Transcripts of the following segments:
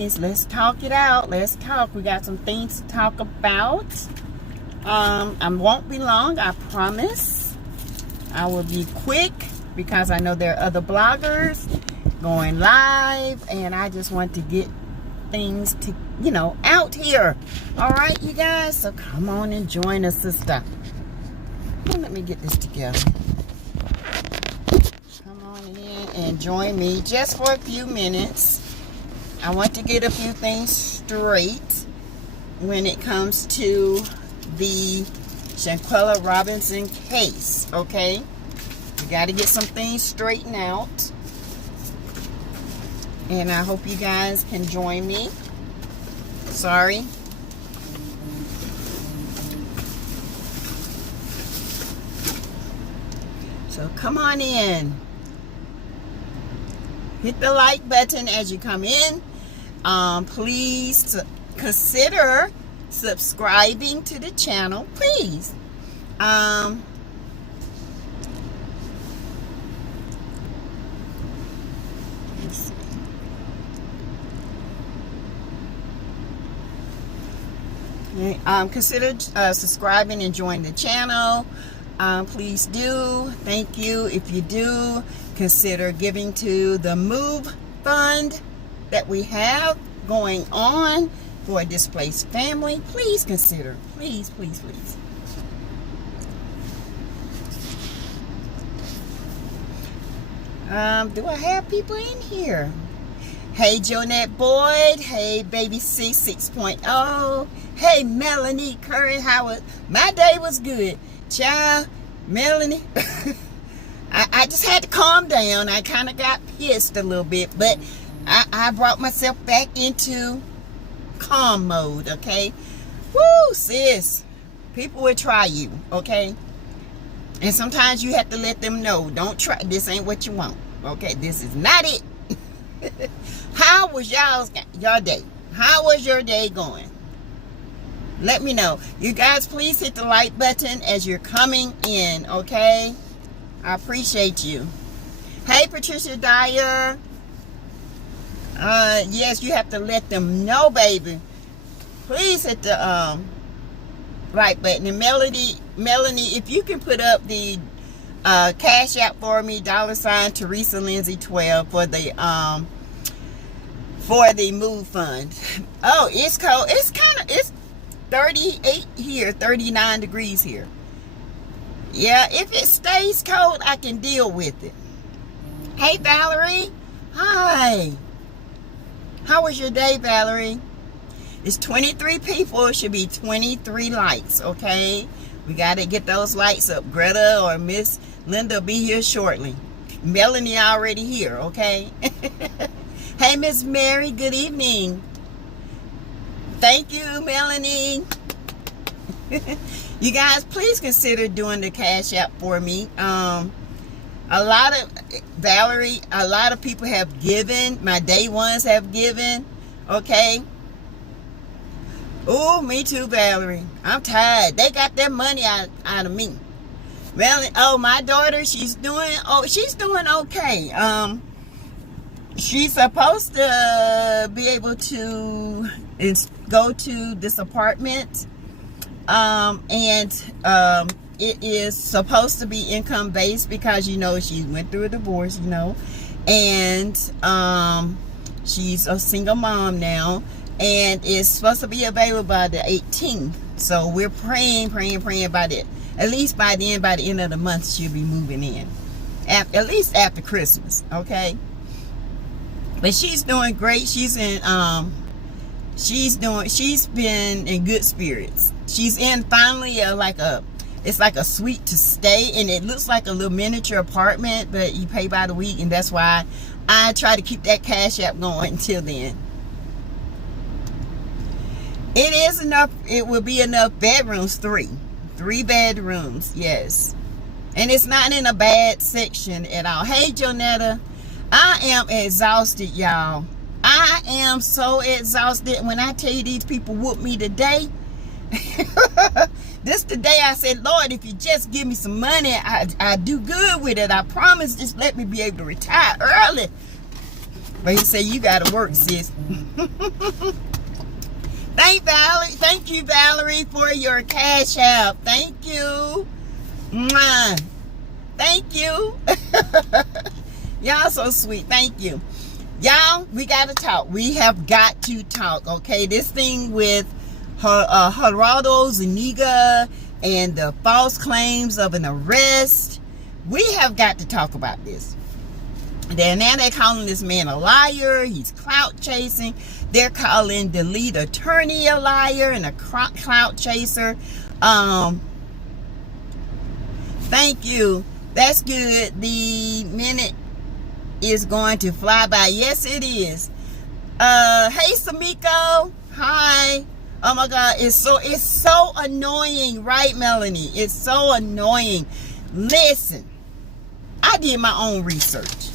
Let's talk it out. Let's talk. We got some things to talk about. I won't be long, I promise. I will be quick because I know there are other bloggers going live, and I just want to get things to, out here. All right, you guys. So come on and join us, sister. Let me get this together. Come on in and join me just for a few minutes. I want to get a few things straight when it comes to the Shanquella Robinson case, okay? We got to get some things straightened out. And I hope you guys can join me. Sorry. So come on in. Hit the like button as you come in. Please consider subscribing to the channel, please. Let's see. Okay, consider subscribing and join the channel. Please do. Thank you. If you do, consider giving to the Move Fund that we have going on for a displaced family. Please consider. Please, please, please. Do I have people in here? Hey, Jonette Boyd. Hey, Baby C 6.0. Hey, Melanie Curry. My day was good. Child, Melanie. I just had to calm down. I kind of got pissed a little bit, but I brought myself back into calm mode, okay? Woo, sis. People will try you, okay? And sometimes you have to let them know, don't try. This ain't what you want, okay? This is not it. How was your day? How was your day going? Let me know. You guys, please hit the like button as you're coming in, okay? I appreciate you. Hey, Patricia Dyer. Yes, you have to let them know, baby. Please hit the like button. And Melanie, if you can put up the Cash App for me, $ Teresa Lindsay 12 for the Move Fund. Oh, it's cold. It's 38 here, 39 degrees here. Yeah, if it stays cold, I can deal with it. Hey, Valerie. Hi. How was your day, Valerie? It's 23 people. It should be 23 lights, okay? We got to get those lights up. Greta or Miss Linda will be here shortly. Melanie already here, okay? Hey, Miss Mary, good evening. Thank you, Melanie. You guys, please consider doing the Cash App for me. Valerie, a lot of people have given. My day ones have given. Okay. Oh, me too, Valerie. I'm tired. They got their money out of me. Well, my daughter, she's doing okay. She's supposed to be able to go to this apartment. It is supposed to be income based because she went through a divorce, and she's a single mom now, and it's supposed to be available by the 18th. So we're praying about it. At least by the end of the month, she'll be moving in. At least after Christmas, okay? But she's doing great. She's been in good spirits. She's in finally it's like a suite to stay, and it looks like a little miniature apartment, but you pay by the week, and that's why I try to keep that Cash App going until then. It is enough. It will be enough bedrooms. 3 bedrooms, yes. And it's not in a bad section at all. Hey, Jonetta. I am exhausted, y'all. I am so exhausted. When I tell you these people whooped me today, this the day I said, Lord, if you just give me some money, I do good with it. I promise, just let me be able to retire early. But he said, you gotta work, sis. Thank you, Valerie, for your cash app. Thank you. Mwah. Thank you. Y'all so sweet. Thank you. Y'all, we gotta talk. We have got to talk, okay? This thing with Gerardo Zuniga and the false claims of an arrest, we have got to talk about this. Now they're calling this man a liar. He's clout chasing. They're calling the lead attorney a liar and a clout chaser. Thank you. That's good. The minute is going to fly by. Yes, it is. Hey, Samiko. Hi. Oh my God, it's so annoying, right, Melanie? It's so annoying. Listen, I did my own research.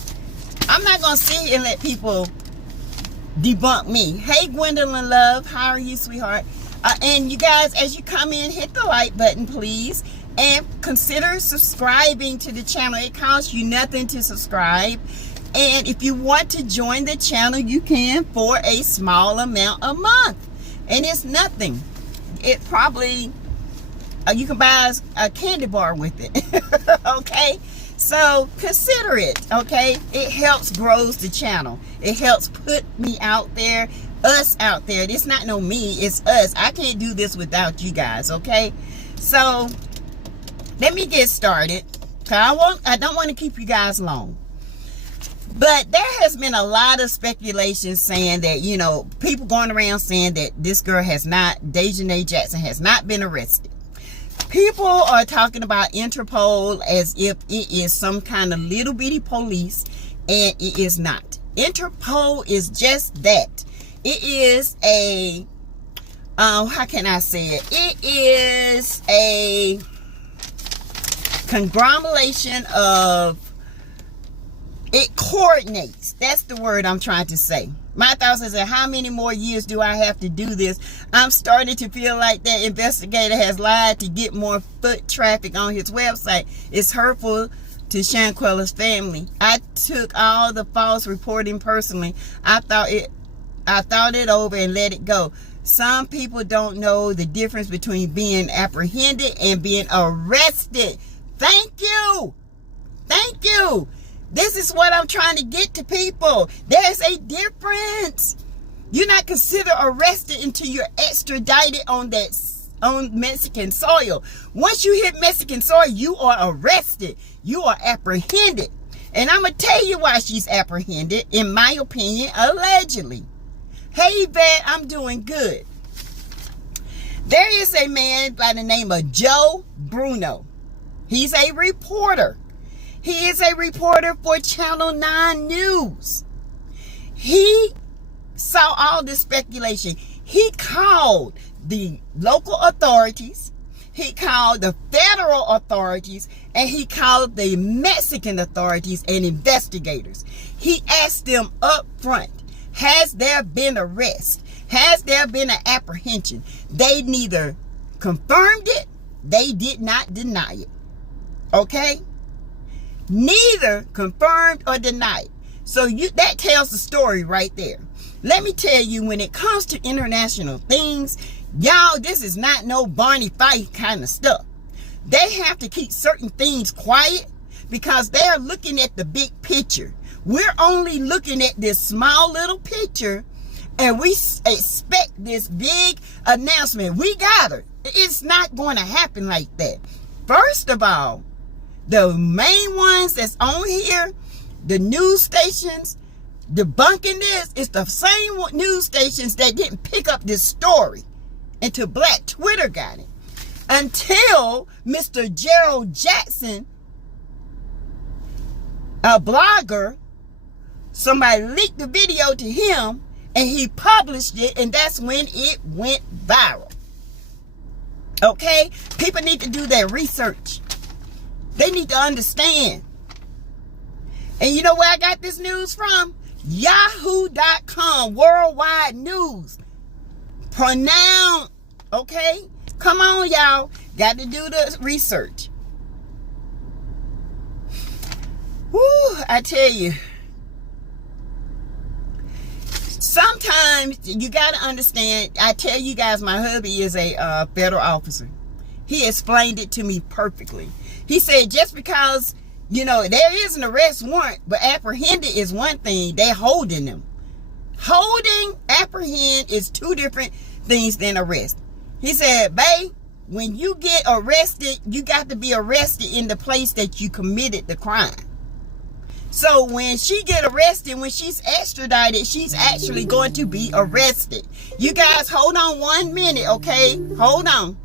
I'm not gonna sit here and let people debunk me. Hey, Gwendolyn Love, how are you, sweetheart? And you guys, as you come in, hit the like button, please, and consider subscribing to the channel. It costs you nothing to subscribe. And if you want to join the channel, you can for a small amount a month. And it's nothing. It probably, you can buy a candy bar with it. Okay? So consider it. Okay? It helps grows the channel. It helps put me out there, us out there. It's not no me, it's us. I can't do this without you guys. Okay? So let me get started. I don't want to keep you guys long. But there has been a lot of speculation saying that, you know, people going around saying that this girl has not, Dejanay Jackson has not been arrested. People are talking about Interpol as if it is some kind of little bitty police, and it is not. Interpol is just that. It is a, how can I say it? It is a conglomeration of, it coordinates. That's the word I'm trying to say. My thoughts is that how many more years do I have to do this? I'm starting to feel like that investigator has lied to get more foot traffic on his website. It's hurtful to Shanquella's family. I took all the false reporting personally. I thought it over and let it go. Some people don't know the difference between being apprehended and being arrested. Thank you. Thank you. This is what I'm trying to get to people. There's a difference. You're not considered arrested until you're extradited on Mexican soil. Once you hit Mexican soil, you are arrested. You are apprehended. And I'm going to tell you why she's apprehended, in my opinion, allegedly. Hey, Yvette, I'm doing good. There is a man by the name of Joe Bruno. He's a reporter. He is a reporter for Channel 9 News. He saw all this speculation. He called the local authorities, he called the federal authorities, and he called the Mexican authorities and investigators. He asked them up front, has there been arrest? Has there been an apprehension? They neither confirmed it, they did not deny it. Okay? Neither confirmed or denied. So that tells the story right there. Let me tell you, when it comes to international things, y'all, this is not no Barney Fife kind of stuff. They have to keep certain things quiet because they're looking at the big picture. We're only looking at this small little picture, and we expect this big announcement. We got her. It's not going to happen like that. First of all, the main ones that's on here, the news stations debunking this, is the same news stations that didn't pick up this story until Black Twitter got it. Until Mr. Gerald Jackson, a blogger, somebody leaked the video to him and he published it, and that's when it went viral. Okay? People need to do their research. They need to understand. And you know where I got this news from? Yahoo.com, worldwide news. Pronounced. Okay? Come on, y'all. Got to do the research. Woo, I tell you. Sometimes you got to understand. I tell you guys, my hubby is a federal officer. He explained it to me perfectly. He said just because, there is an arrest warrant, but apprehended is one thing. They're holding them. Holding, apprehend is two different things than arrest. He said, babe, when you get arrested, you got to be arrested in the place that you committed the crime. So when she get arrested, when she's extradited, she's actually going to be arrested. You guys hold on 1 minute, okay? Hold on.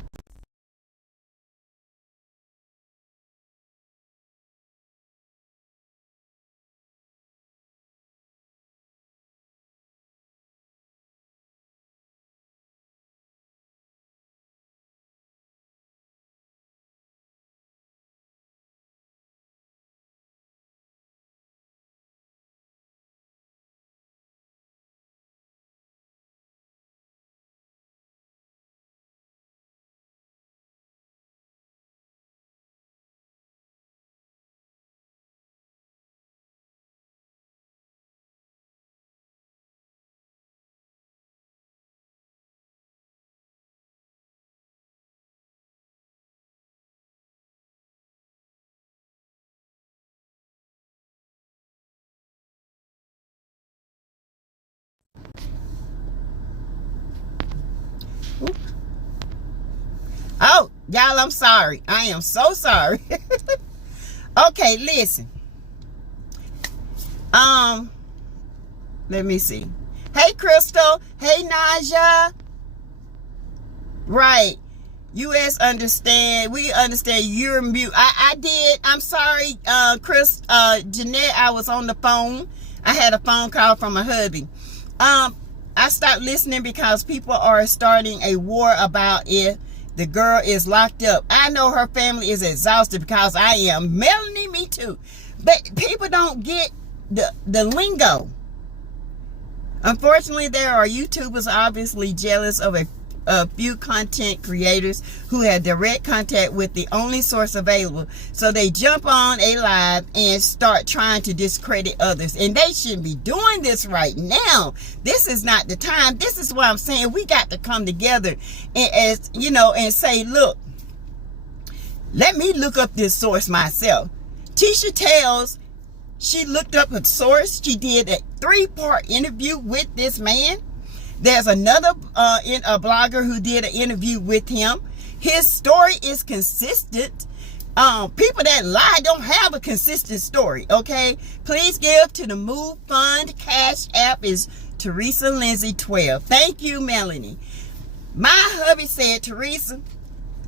Oh, y'all, I'm sorry. I am so sorry. Okay, listen. Let me see. Hey, Crystal. Hey, Naja. Right. U.S. understand. We understand you're mute. I did. I'm sorry, Chris, Jeanette. I was on the phone. I had a phone call from my hubby. I stopped listening because people are starting a war about if the girl is locked up. I know her family is exhausted because I am. Melanie, me too. But people don't get the lingo. Unfortunately, there are YouTubers obviously jealous of a few content creators who have direct contact with the only source available. So they jump on a live and start trying to discredit others. And they shouldn't be doing this right now. This is not the time. This is why I'm saying we got to come together and say, look, let me look up this source myself. Tisha tells she looked up a source. She did a 3-part interview with this man. There's another a blogger who did an interview with him. His story is consistent. People that lie don't have a consistent story, okay? Please give to the Move Fund. Cash app is Teresa Lindsay 12. Thank you, Melanie. My hubby said, Teresa,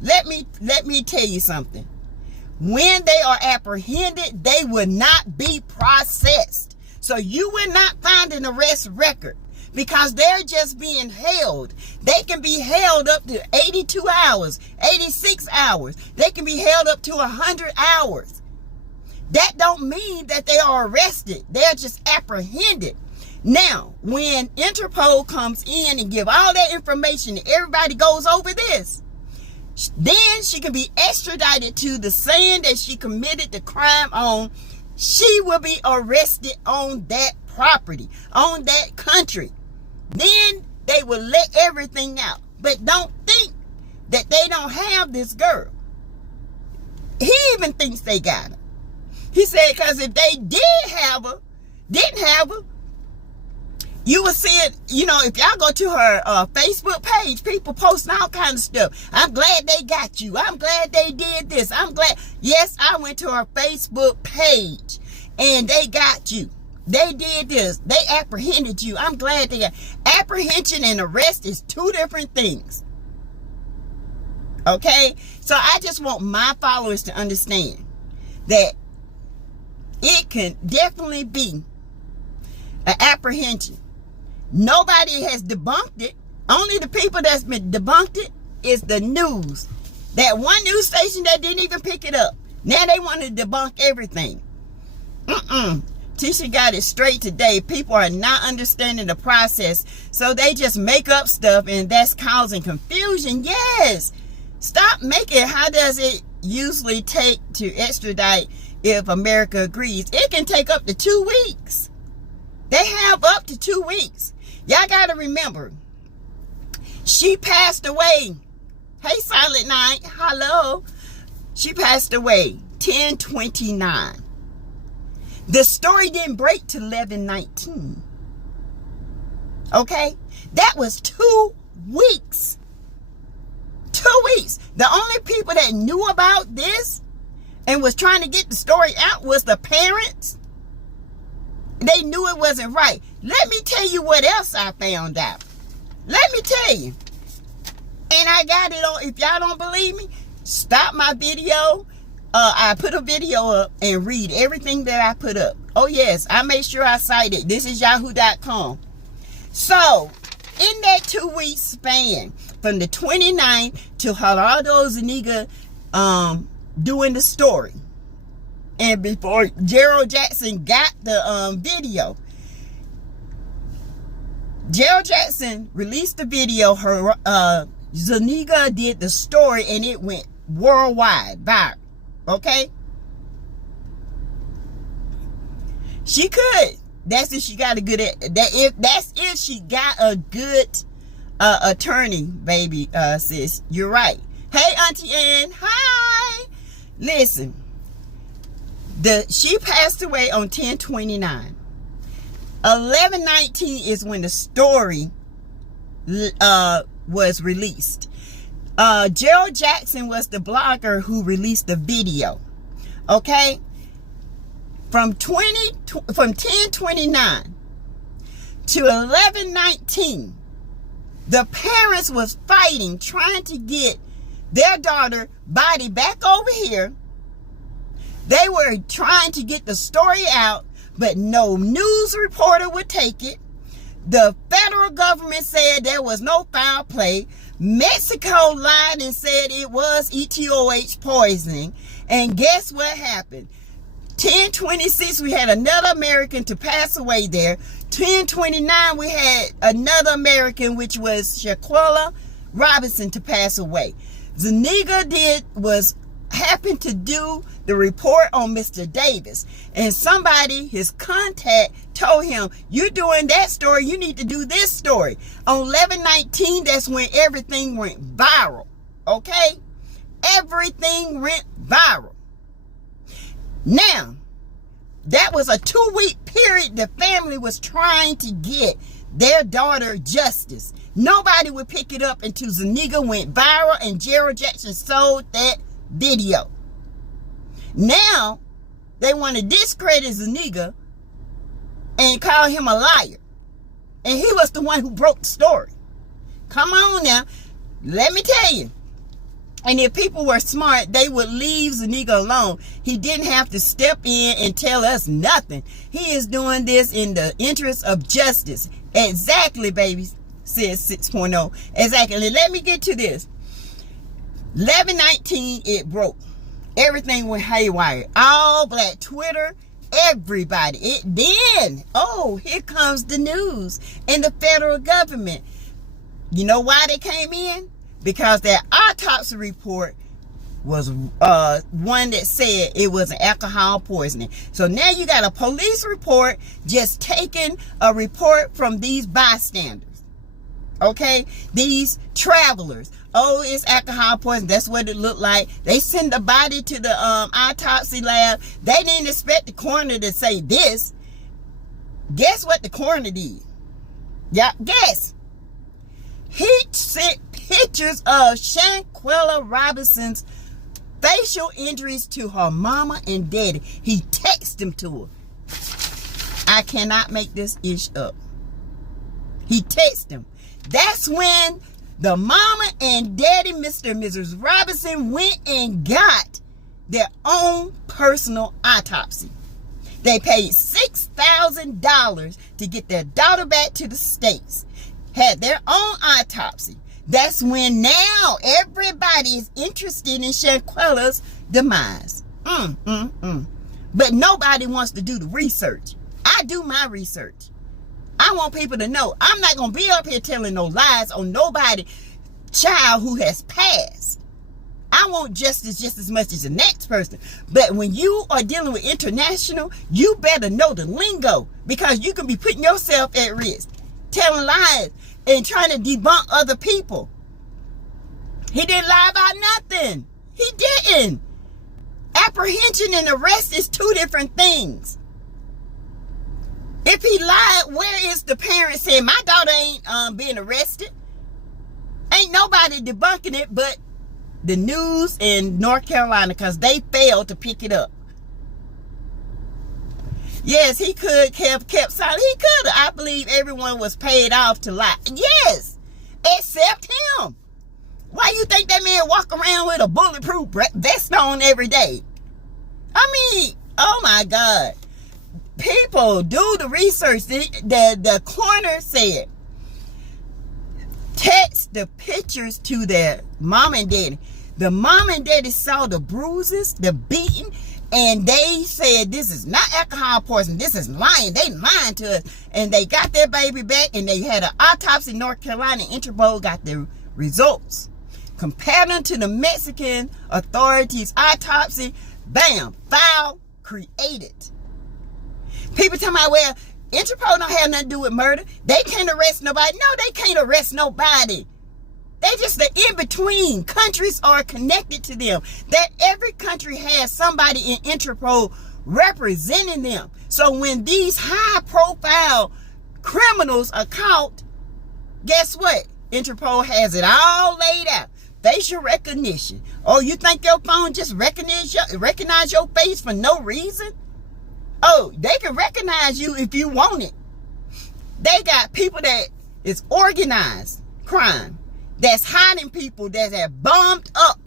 let me tell you something. When they are apprehended, they will not be processed. So you will not find an arrest record, because they're just being held. They can be held up to 82 hours, 86 hours. They can be held up to 100 hours. That don't mean that they are arrested. They're just apprehended. Now, when Interpol comes in and give all that information and everybody goes over this, then she can be extradited to the sand that she committed the crime on. She will be arrested on that property, on that country. Then they will let everything out. But don't think that they don't have this girl. He even thinks they got her. He said, because if they didn't have her, you will see it, if y'all go to her Facebook page, people posting all kinds of stuff. I'm glad they got you. I'm glad they did this. I'm glad. Yes, I went to her Facebook page and they got you. They did this. They apprehended you. I'm glad they got. Apprehension and arrest is two different things. Okay? So I just want my followers to understand that it can definitely be an apprehension. Nobody has debunked it. Only the people that's been debunked it is the news. That one news station that didn't even pick it up. Now they want to debunk everything. Tisha got it straight today. People are not understanding the process, so they just make up stuff, and that's causing confusion. Yes. Stop making. How does it usually take to extradite if America agrees? It can take up to 2 weeks. They have up to 2 weeks. Y'all got to remember, she passed away. Hey, Silent Night. Hello. She passed away 10/29. The story didn't break till 11/19. Okay? That was 2 weeks. 2 weeks. The only people that knew about this and was trying to get the story out was the parents. They knew it wasn't right. Let me tell you what else I found out. Let me tell you. And I got it on. If y'all don't believe me, stop my video. I put a video up and read everything that I put up. Oh, yes. I made sure I cite it. This is yahoo.com. So, in that 2-week span, from the 29th to Gerardo Zuniga doing the story, and before Gerald Jackson got the video, Gerald Jackson released the video. Zuniga did the story, and it went worldwide viral. Okay? She could. That's if she got a good if she got a good attorney, baby, sis. You're right. Hey, Auntie Ann. Hi. Listen. She passed away on 10/29. 11/19 is when the story was released. Gerald Jackson was the blogger who released the video. Okay? From 10/29 to 11/19, the parents was fighting, trying to get their daughter body back over here. They were trying to get the story out, but no news reporter would take it. The federal government said there was no foul play. Mexico lied and said it was ETOH poisoning. And guess what happened? 10/26, we had another American to pass away there. 10/29, we had another American, which was Shaquilla Robinson, to pass away. Zuniga happened to do the report on Mr. Davis, and somebody, his contact, told him, you're doing that story, you need to do this story. On 11/19, that's when everything went viral. Okay? Everything went viral. Now, that was a 2-week period the family was trying to get their daughter justice. Nobody would pick it up until Zuniga went viral and Gerald Jackson sold that video. Now, they want to discredit Zuniga and call him a liar. And he was the one who broke the story. Come on now. Let me tell you. And if people were smart, they would leave Zuniga alone. He didn't have to step in and tell us nothing. He is doing this in the interest of justice. Exactly, baby, says 6.0. Exactly. Let me get to this. 11/19, it broke. Everything went haywire. All black Twitter, everybody. Here comes the news and the federal government. You know why they came in? Because that autopsy report was one that said it was an alcohol poisoning. So now you got a police report just taking a report from these bystanders. Okay? These travelers. Oh, it's alcohol poisoning. That's what it looked like. They send the body to the autopsy lab. They didn't expect the coroner to say this. Guess what the coroner did? Yeah, guess. He sent pictures of Shaquilla Robinson's facial injuries to her mama and daddy. He texted them to her. I cannot make this ish up. He texted them. That's when the mama and daddy, Mr. and Mrs. Robinson, went and got their own personal autopsy. They paid $6,000 to get their daughter back to the States. Had their own autopsy. That's when now everybody is interested in Shaquilla's demise. But nobody wants to do the research. I do my research. I want people to know I'm not going to be up here telling no lies on nobody child who has passed. I want justice just as much as the next person. But when you are dealing with international, you better know the lingo, because you can be putting yourself at risk. telling lies and trying to debunk other people. He didn't lie about nothing. He didn't. Apprehension and arrest is two different things. If he lied, where is the parent saying, my daughter ain't being arrested? Ain't nobody debunking it but the news in North Carolina, because they failed to pick it up. Yes, he could have kept silent. He could have. I believe everyone was paid off to lie. Yes, except him. Why you think that man walk around with a bulletproof vest on every day? I mean, oh my God. People, do the research. The coroner said, text the pictures to their mom and daddy. The mom and daddy saw the bruises, the beating, and they said, this is not alcohol poisoning. This is lying. They lying to us. And they got their baby back, and they had an autopsy in North Carolina. Interpol got the results. Compared them to the Mexican authorities' autopsy, bam, foul created. People talking about, well, Interpol don't have nothing to do with murder. They can't arrest nobody. No, they can't arrest nobody. They just the in-between. Countries are connected to them. That every country has somebody in Interpol representing them. So when these high-profile criminals are caught, guess what? Interpol has it all laid out. Facial recognition. Oh, you think your phone just recognize your face for no reason? Oh, they can recognize you if you want it. They got people that is organized crime, that's hiding people that have bombed up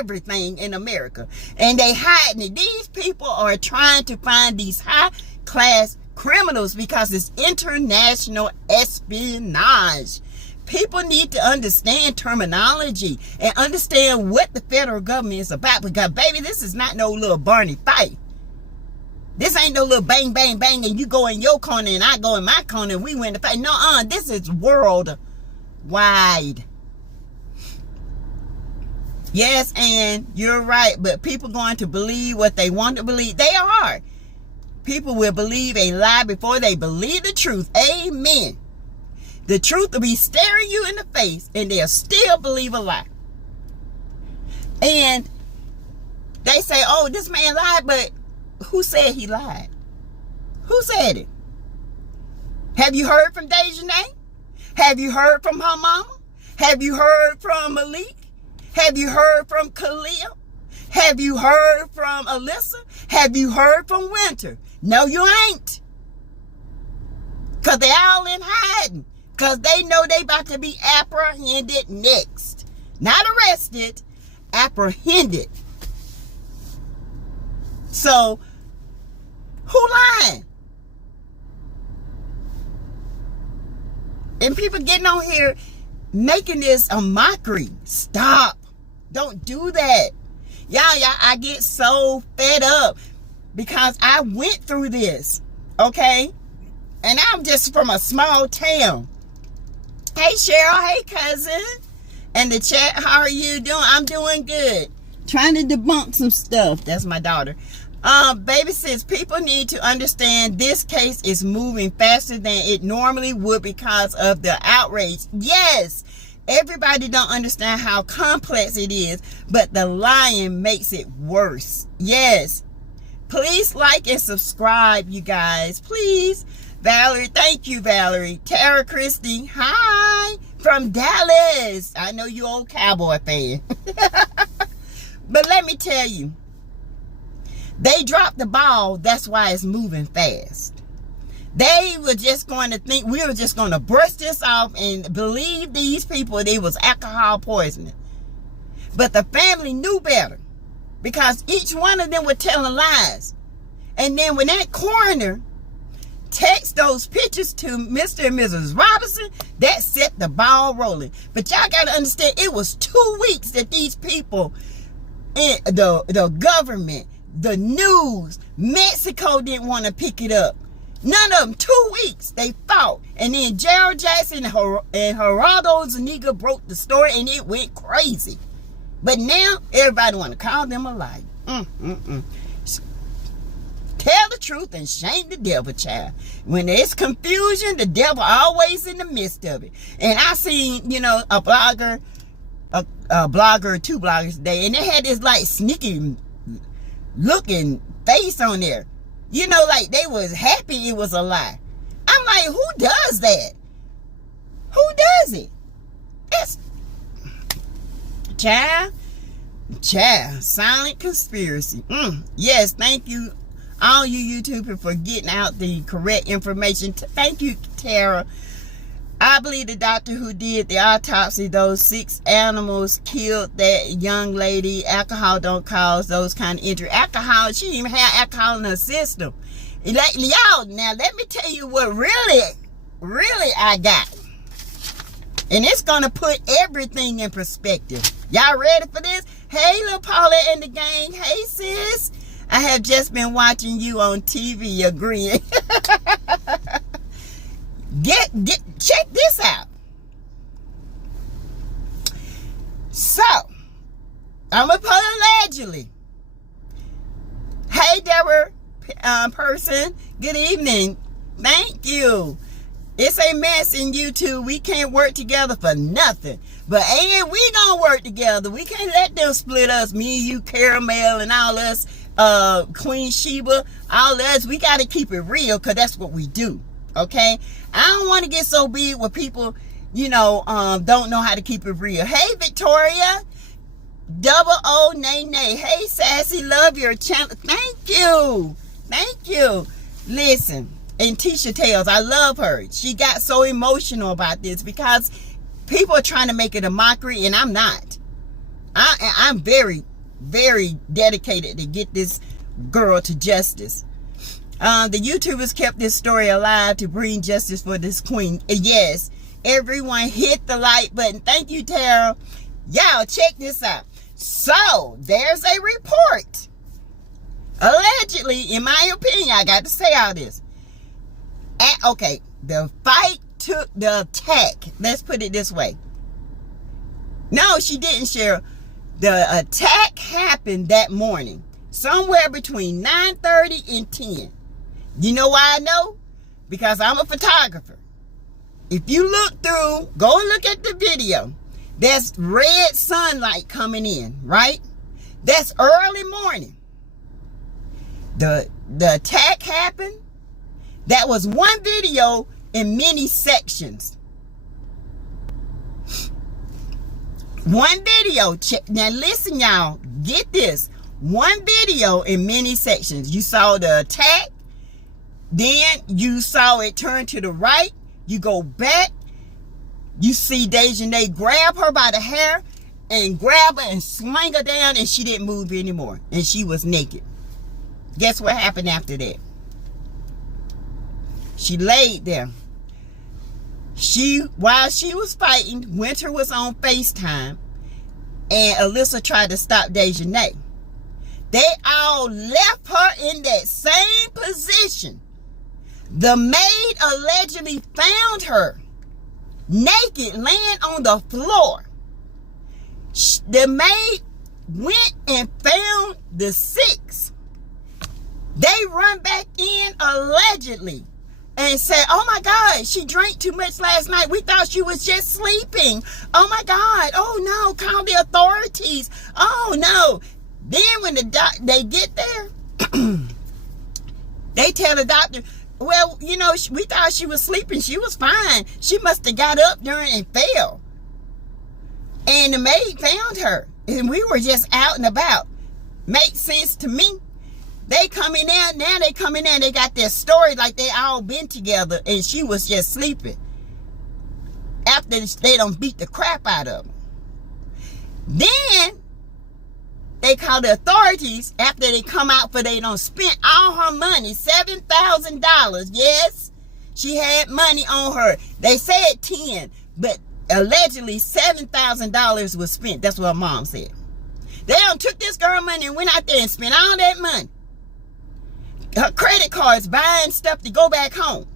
everything in America, and they hiding it. These people are trying to find these high-class criminals because it's international espionage. People need to understand terminology and understand what the federal government is about, because, baby, this is not no little Barney fight. This ain't no little bang, bang, bang, and you go in your corner and I go in my corner and we win the fight. No, this is worldwide. Yes, and you're right, but people going to believe what they want to believe. They are. People will believe a lie before they believe the truth. Amen. The truth will be staring you in the face, and they'll still believe a lie. And they say, oh, this man lied, but who said he lied? Who said it? Have you heard from Dejanay? Have you heard from her mama? Have you heard from Malik? Have you heard from Khalil? Have you heard from Alyssa? Have you heard from Winter? No, you ain't. Because they all in hiding. Because they know they about to be apprehended next. Not arrested, apprehended. So, who lying? And people getting on here making this a mockery. Stop. Don't do that. Y'all, I get so fed up because I went through this, okay? And I'm just from a small town. Hey, Cheryl. Hey, cousin. And the chat, how are you doing? I'm doing good. Trying to debunk some stuff. That's my daughter. Baby says people need to understand this case is moving faster than it normally would because of the outrage. Yes, everybody don't understand how complex it is, but the lying makes it worse. Yes. Please like and subscribe, you guys. Please. Valerie, thank you, Valerie. Tara Christie, hi. From Dallas. I know you old Cowboy fan. But let me tell you, they dropped the ball. That's why it's moving fast. They were just going to think we were just going to brush this off and believe these people it was alcohol poisoning. But the family knew better because each one of them were telling lies. And then when that coroner text those pictures to Mr. and Mrs. Robinson, that set the ball rolling. But y'all got to understand, it was 2 weeks that these people, the government, the news, Mexico didn't want to pick it up. None of them. 2 weeks they fought. And then Gerald Jackson and Geraldo Zuniga broke the story and it went crazy. But now everybody want to call them a liar. Tell the truth and shame the devil, child. When there's confusion, the devil always in the midst of it. And I seen, you know, a blogger, two bloggers today, and they had this like sneaky looking face on there. You know, like they was happy it was a lie. I'm like, who does that? Who does it? It's child, silent conspiracy. Yes, thank you, all you YouTubers, for getting out the correct information. Thank you, Tara. I believe the doctor who did the autopsy, those 6 animals killed that young lady. Alcohol don't cause those kind of injury. Alcohol, she didn't even have alcohol in her system. Like, y'all, now let me tell you what really I got. And it's going to put everything in perspective. Y'all ready for this? Hey, little Paula and the gang. Hey, sis. I have just been watching you on TV agreeing. Check this out. So, I'm going to put allegedly. Hey, Deborah person. Good evening. Thank you. It's a mess in YouTube. We can't work together for nothing. But and we gonna work together. We can't let them split us. Me and you, Caramel, and all us, Queen Sheba, all us. We gotta keep it real, because that's what we do. Okay? I don't want to get so big where people, you know, don't know how to keep it real. Hey, Victoria. Double O Nay Nay. Hey, Sassy, love your channel. Thank you. Thank you. Listen. And Tisha Tales, I love her. She got so emotional about this because people are trying to make it a mockery, and I'm not. I'm very, very dedicated to get this girl to justice. The YouTubers kept this story alive to bring justice for this queen. Yes, everyone hit the like button. Thank you, Tara. Y'all, check this out. So, there's a report. Allegedly, in my opinion, I got to say all this. Okay, the fight took the attack. Let's put it this way. No, she didn't, share. The attack happened that morning, somewhere between 9:30 and 10. You know why I know? Because I'm a photographer. If you look through, go and look at the video. There's red sunlight coming in, right? That's early morning. The attack happened. That was one video in many sections. One video. Now listen, y'all. Get this. One video in many sections. You saw the attack. Then you saw it turn to the right. You go back. You see Dejanay grab her by the hair and grab her and swing her down, and she didn't move anymore. And she was naked. Guess what happened after that? She laid there. While she was fighting, Winter was on FaceTime, and Alyssa tried to stop Dejanay. They all left her in that same position. The maid allegedly found her naked, laying on the floor. The maid went and found the 6. They run back in allegedly and said, oh my God, she drank too much last night. We thought she was just sleeping. Oh my God. Oh no, call the authorities. Oh no. Then when they get there, they tell the doctor, well, you know, we thought she was sleeping. She was fine. She must have got up during and fell. And the maid found her. And we were just out and about. Makes sense to me. They coming in now. They coming in. They got their story like they all been together, and she was just sleeping. After they done beat the crap out of them. Then they call the authorities after they come out for they done spent all her money, $7,000. Yes, she had money on her. They said 10, but allegedly $7,000 was spent. That's what her mom said. They done took this girl money and went out there and spent all that money. Her credit cards, buying stuff to go back home.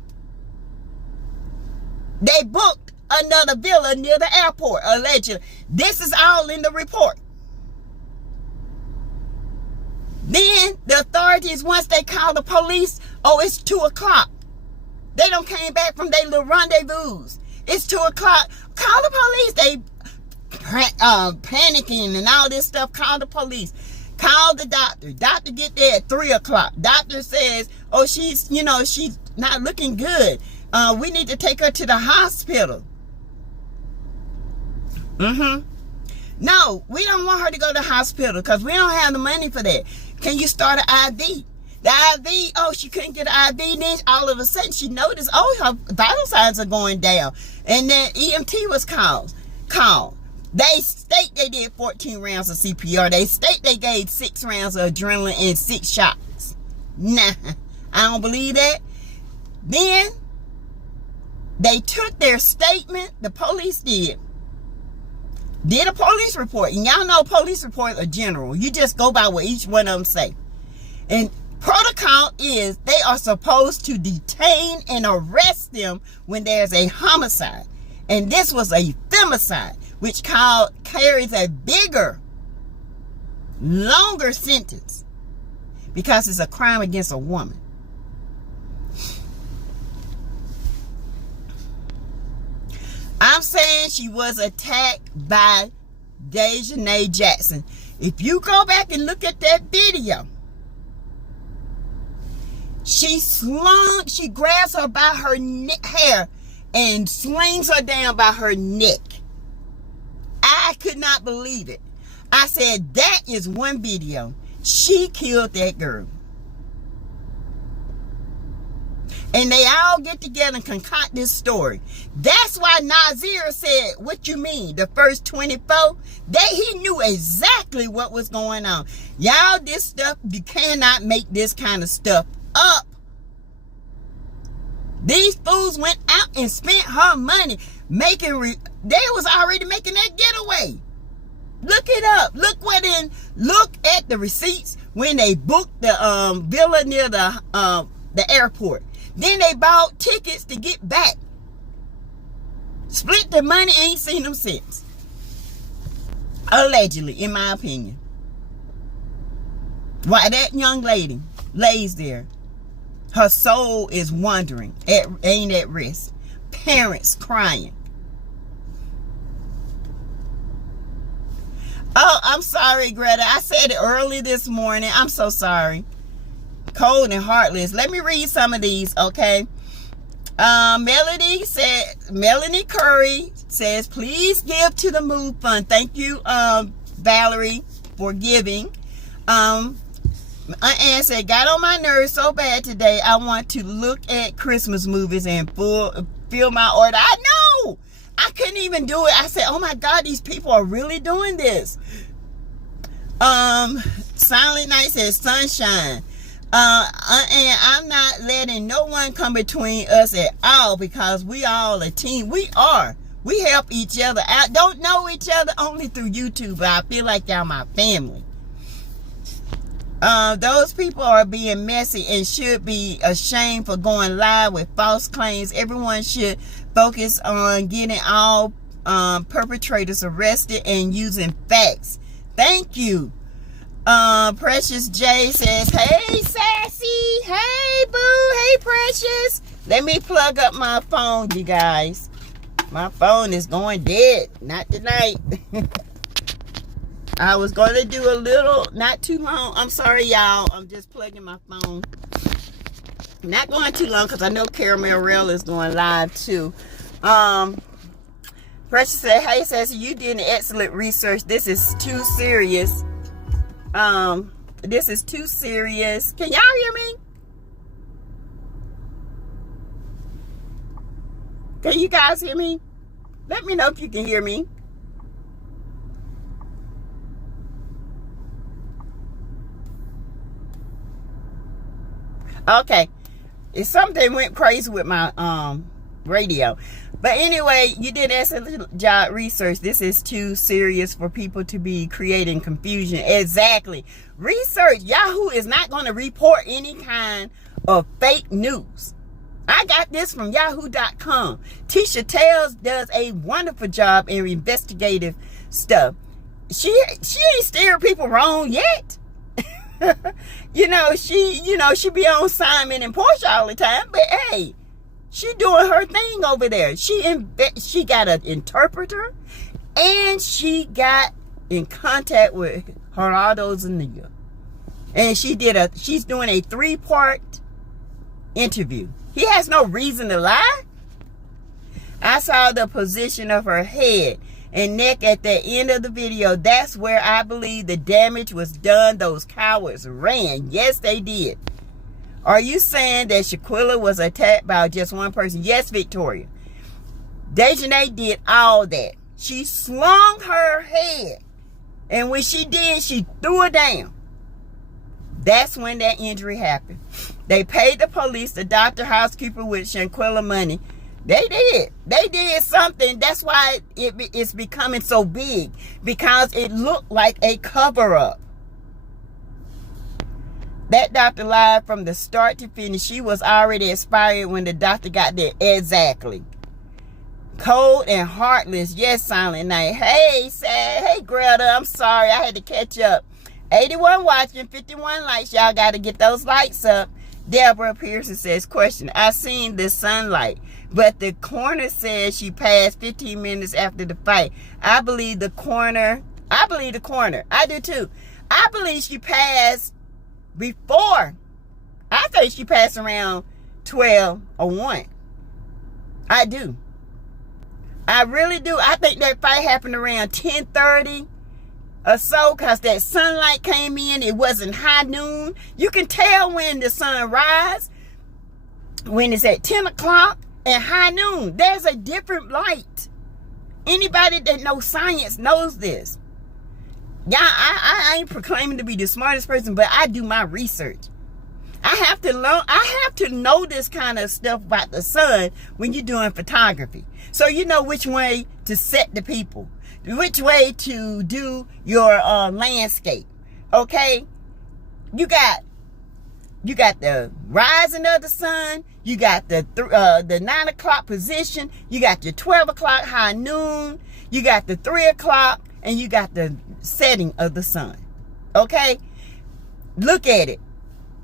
They booked another villa near the airport, allegedly. This is all in the report. Then the authorities, once they call the police, oh, it's 2 o'clock. They don't came back from their little rendezvous. It's 2 o'clock. Call the police. They panicking and all this stuff. Call the police. Call the doctor. Doctor get there at 3 o'clock. Doctor says, oh, she's not looking good. We need to take her to the hospital. No, we don't want her to go to the hospital because we don't have the money for that. Can you start an IV? The IV, oh, she couldn't get an IV. Then all of a sudden she noticed, oh, her vital signs are going down. And then EMT was called. They state they did 14 rounds of CPR. They state they gave 6 rounds of adrenaline and 6 shots. Nah, I don't believe that. Then they took their statement, the police did a police report. And y'all know police reports are general. You just go by what each one of them say. And protocol is they are supposed to detain and arrest them when there's a homicide. And this was a femicide, which carries a bigger, longer sentence because it's a crime against a woman. I'm saying she was attacked by Dejanay Jackson. If you go back and look at that video, she grabs her by her hair and slings her down by her neck. I could not believe it. I said, that is one video. She killed that girl. And they all get together and concoct this story. That's why Nazir said, what you mean? The first 24? He knew exactly what was going on. Y'all, this stuff, you cannot make this kind of stuff up. These fools went out and spent her money they was already making that getaway. Look it up. Look at the receipts when they booked the villa near the airport. Then they bought tickets to get back. Split the money, ain't seen them since. Allegedly, in my opinion. While that young lady lays there, her soul is wandering, ain't at rest. Parents crying. Oh, I'm sorry, Greta. I said it early this morning. I'm so sorry. Cold and heartless. Let me read some of these, okay? Melanie Curry says, please give to the Move Fund. Thank you, Valerie, for giving. Aunt Ann said, got on my nerves so bad today. I want to look at Christmas movies and fill my order. I know. I couldn't even do it. I said, oh my God, these people are really doing this. Silent Night says, sunshine. And I'm not letting no one come between us at all because we all a team. We help each other out. Don't know each other only through YouTube, but I feel like y'all my family. Those people are being messy and should be ashamed for going live with false claims. Everyone should focus on getting all perpetrators arrested and using facts. Thank you. Precious J says, hey Sassy, hey boo, hey Precious. Let me plug up my phone, you guys. My phone is going dead. Not tonight. I was going to do a little, not too long. I'm sorry, y'all. I'm just plugging my phone. Not going too long because I know Caramel Rail is going live too. Precious said, hey Sassy, you did an excellent research. This is too serious. This is too serious. Can y'all hear me? Can you guys hear me? Let me know if you can hear me. Okay. If something went crazy with my radio. But anyway, you did excellent job research. This is too serious for people to be creating confusion. Exactly. Research. Yahoo is not going to report any kind of fake news. I got this from yahoo.com. Tisha Tales does a wonderful job in investigative stuff. She ain't steered people wrong yet. She be on Simon and Portia all the time, but hey, she doing her thing over there. She got an interpreter, and she got in contact with Gerardo Zuniga. And she's doing a 3-part interview. He has no reason to lie. I saw the position of her head and neck at the end of the video. That's where I believe the damage was done. Those cowards ran. Yes, they did. Are you saying that Shaquilla was attacked by just one person? Yes, Victoria. Dejanay did all that. She slung her head. And when she did, she threw it down. That's when that injury happened. They paid the police, the doctor, housekeeper with Shaquilla money. They did something. That's why it's becoming so big, because it looked like a cover-up. That doctor lied from the start to finish. She was already expired when the doctor got there. Exactly. Cold and heartless. Yes, Silent Night. Hey, sad. Hey, Greta. I'm sorry. I had to catch up. 81 watching, 51 likes. Y'all got to get those likes up. Deborah Pearson says, question. I seen the sunlight, but the coroner says she passed 15 minutes after the fight. I believe the coroner. I do too. I believe she passed before. I think she passed around 12 or 1. I do. I really do. I think that fight happened around 10:30 or so, because that sunlight came in. It wasn't high noon. You can tell when the sun rises, when it's at 10 o'clock and high noon. There's a different light. Anybody that knows science knows this. Yeah, I ain't proclaiming to be the smartest person, but I do my research. I have to learn. I have to know this kind of stuff about the sun when you're doing photography, so you know which way to set the people, which way to do your landscape. Okay, you got the rising of the sun. You got the 9 o'clock position. You got your 12 o'clock high noon. You got the 3 o'clock, and you got the setting of the sun. Okay, look at it.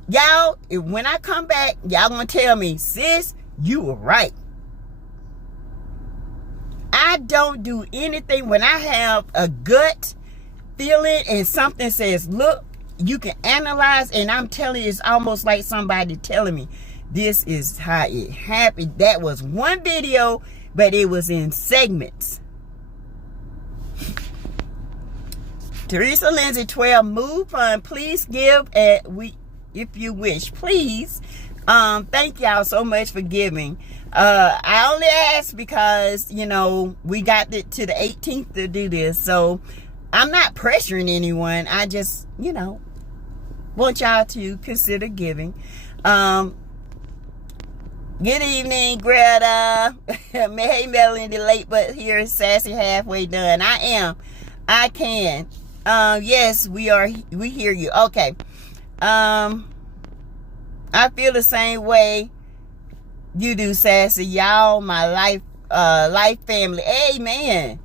Y'all, when I come back, y'all gonna tell me, sis, you were right. I don't do anything when I have a gut feeling and something says, look, you can analyze, and I'm telling you, it's almost like somebody telling me, this is how it happened. That was one video, but it was in segments. Teresa Lindsay 12, move on. Please give if you wish, please. Thank y'all so much for giving. I only asked because, we got to the 18th to do this. So I'm not pressuring anyone. I just, want y'all to consider giving. Good evening, Greta. Hey, Melanie, late but here, sassy, halfway done. I can. Yes, we hear you. Okay. I feel the same way you do, Sassy. Y'all, my life family. Amen.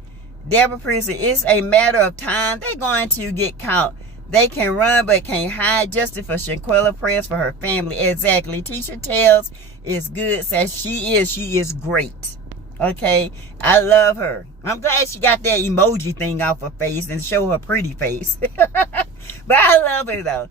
Deborah Pearson, it's a matter of time. They're going to get caught. They can run but can't hide. Justice for Shaquilla, prayers for her family. Exactly. Tisha Tells is good. Says she is great. Okay, I love her. I'm glad she got that emoji thing off her face and show her pretty face. But I love her though.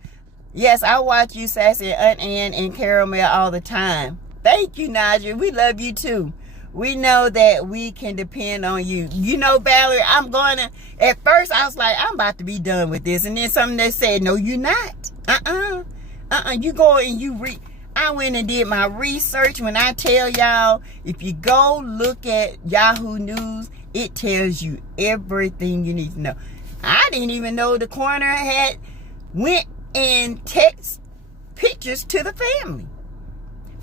Yes, I watch you, Sassy, Aunt Ann, and Caramel all the time. Thank you, Naja. We love you too. We know that we can depend on you. Valerie, at first I was like, I'm about to be done with this. And then something that said, no, you're not. You go and you read. I went and did my research. When I tell y'all, if you go look at Yahoo News, it tells you everything you need to know. I didn't even know the coroner had went and text pictures to the family.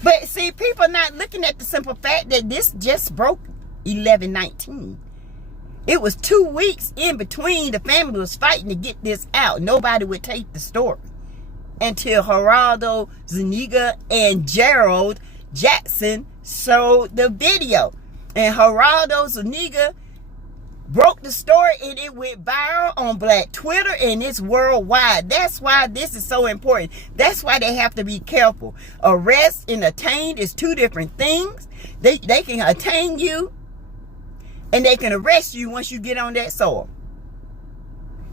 But see, people are not looking at the simple fact that this just broke 11/19. It was 2 weeks in between. The family was fighting to get this out. Nobody would take the story until Gerardo Zuniga and Gerald Jackson showed the video. And Gerardo Zuniga broke the story, and it went viral on Black Twitter, and it's worldwide. That's why this is so important. That's why they have to be careful. Arrest and attain is two different things. They can attain you, and they can arrest you once you get on that soil.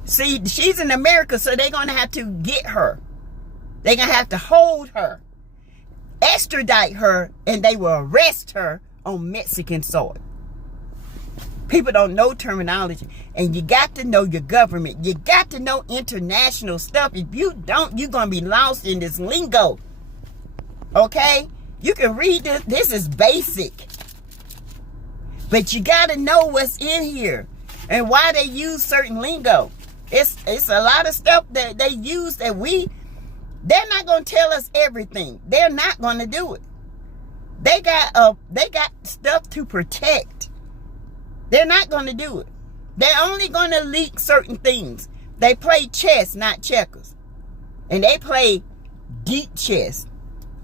See, she's in America, so they're going to have to get her. They're going to have to hold her, extradite her, and they will arrest her on Mexican soil. People don't know terminology, and you got to know your government. You got to know international stuff. If you don't, you're going to be lost in this lingo. Okay? You can read this. This is basic. But you got to know what's in here and why they use certain lingo. It's a lot of stuff that they use that they're not going to tell us everything. They're not going to do it. They got stuff to protect. They're not going to do it. They're only going to leak certain things. They play chess, not checkers. And they play deep chess.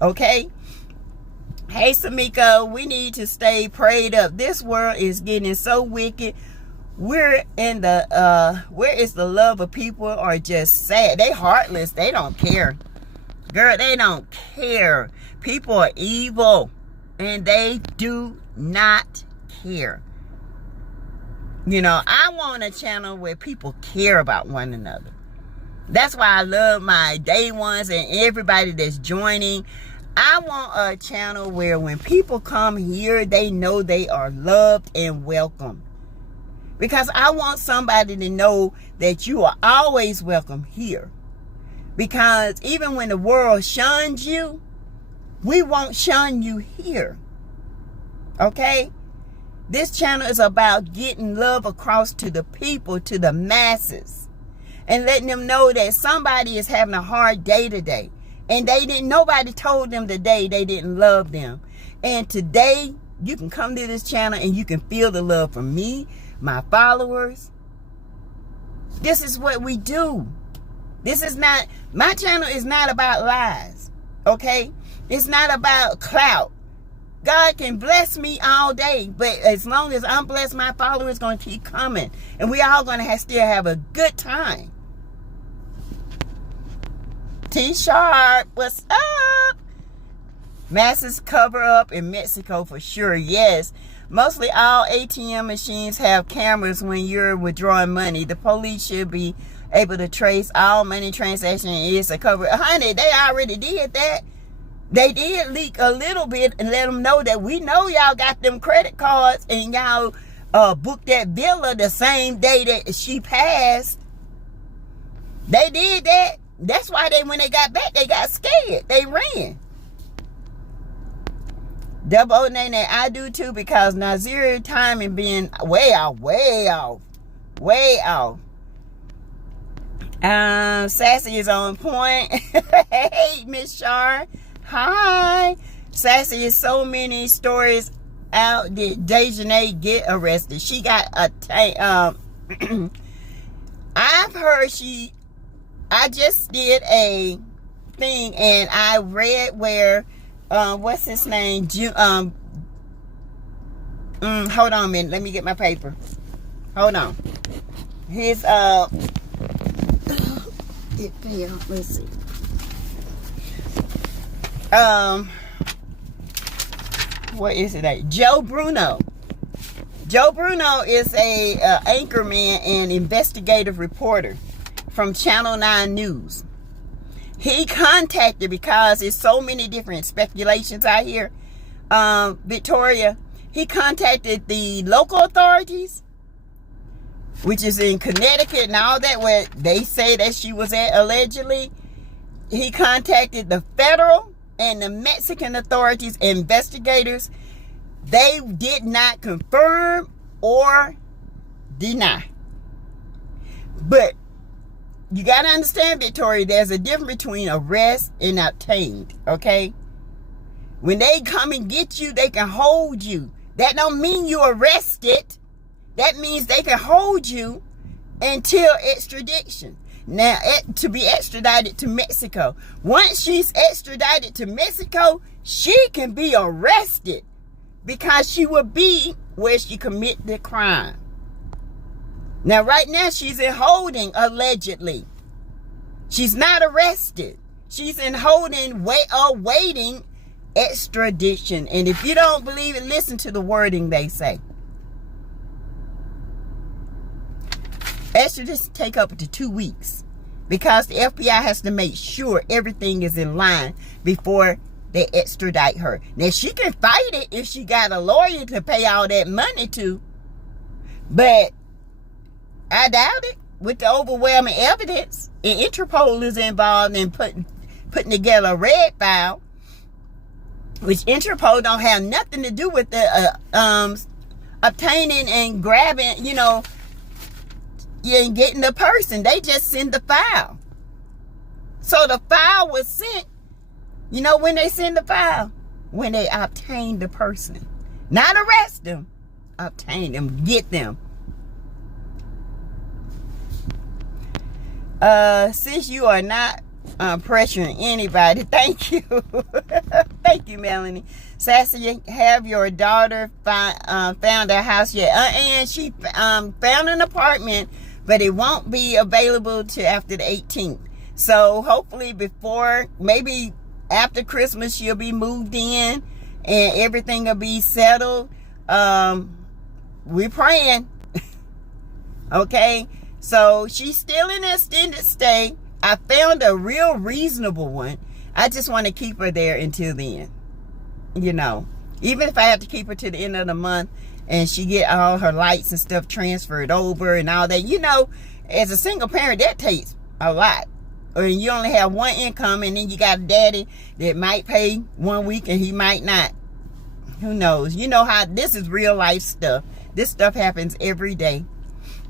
Okay? Hey, Samika, we need to stay prayed up. This world is getting so wicked. Where is the love of people are just sad. They heartless. They don't care. Girl, they don't care. People are evil. And they do not care. You know, I want a channel where people care about one another. That's why I love my day ones and everybody that's joining. I want a channel where when people come here, they know they are loved and welcome. Because I want somebody to know that you are always welcome here. Because even when the world shuns you, we won't shun you here. Okay? This channel is about getting love across to the people, to the masses. And letting them know that somebody is having a hard day today. And nobody told them today they didn't love them. And today, you can come to this channel and you can feel the love from me, my followers. This is what we do. My channel is not about lies. Okay? It's not about clout. God can bless me all day, but as long as I'm blessed, my followers going to keep coming. And we all going to still have a good time. T-Sharp, what's up? Masses cover up in Mexico for sure, yes. Mostly all ATM machines have cameras when you're withdrawing money. The police should be able to trace all money transactions is a cover. Honey, they already did that. They did leak a little bit and let them know that we know y'all got them credit cards and y'all booked that villa the same day that she passed. They did that. That's why when they got back, they got scared. They ran. Double Nene, I do too, because Nigeria timing being way off. Sassy is on point. Hey, Miss Shar. Hi. Sassy is so many stories out. Did Dejanay get arrested? She got I've heard I just did a thing and I read where what's his name? Hold on a minute. Let me get my paper. Hold on. His it fell. Let's see. What is it? Joe Bruno. Joe Bruno is a anchorman and investigative reporter from Channel 9 News. He contacted, because there's so many different speculations out here, Victoria, he contacted the local authorities, which is in Connecticut and all that, where they say that she was at allegedly. He contacted the federal and the Mexican authorities, investigators. They did not confirm or deny. But you got to understand, Victoria, there's a difference between arrest and obtained, okay? When they come and get you, they can hold you. That don't mean you arrested. That means they can hold you until extradition. Now, to be extradited to Mexico. Once she's extradited to Mexico, she can be arrested because she will be where she committed the crime. Now, right now, she's in holding, allegedly. She's not arrested. She's in holding, awaiting extradition. And if you don't believe it, listen to the wording they say. Extradition take up to 2 weeks because the FBI has to make sure everything is in line before they extradite her. Now, she can fight it if she got a lawyer to pay all that money to, but I doubt it with the overwhelming evidence. And Interpol is involved in putting together a red file, which Interpol don't have nothing to do with the obtaining and grabbing, and getting the person. They just send the file. So the file was sent, when they send the file? When they obtain the person. Not arrest them. Obtain them. Get them. Since you are not pressuring anybody, thank you. Thank you, Melanie. Sassy, have your daughter found a house yet? And she found an apartment, but it won't be available till after the 18th. So hopefully maybe after Christmas, she'll be moved in and everything will be settled. We're praying. Okay. So she's still in an extended stay. I found a real reasonable one. I just want to keep her there until then. Even if I have to keep her to the end of the month and she get all her lights and stuff transferred over and all that. As a single parent, that takes a lot. Or you only have one income and then you got a daddy that might pay 1 week and he might not. Who knows? You know how this is real life stuff. This stuff happens every day.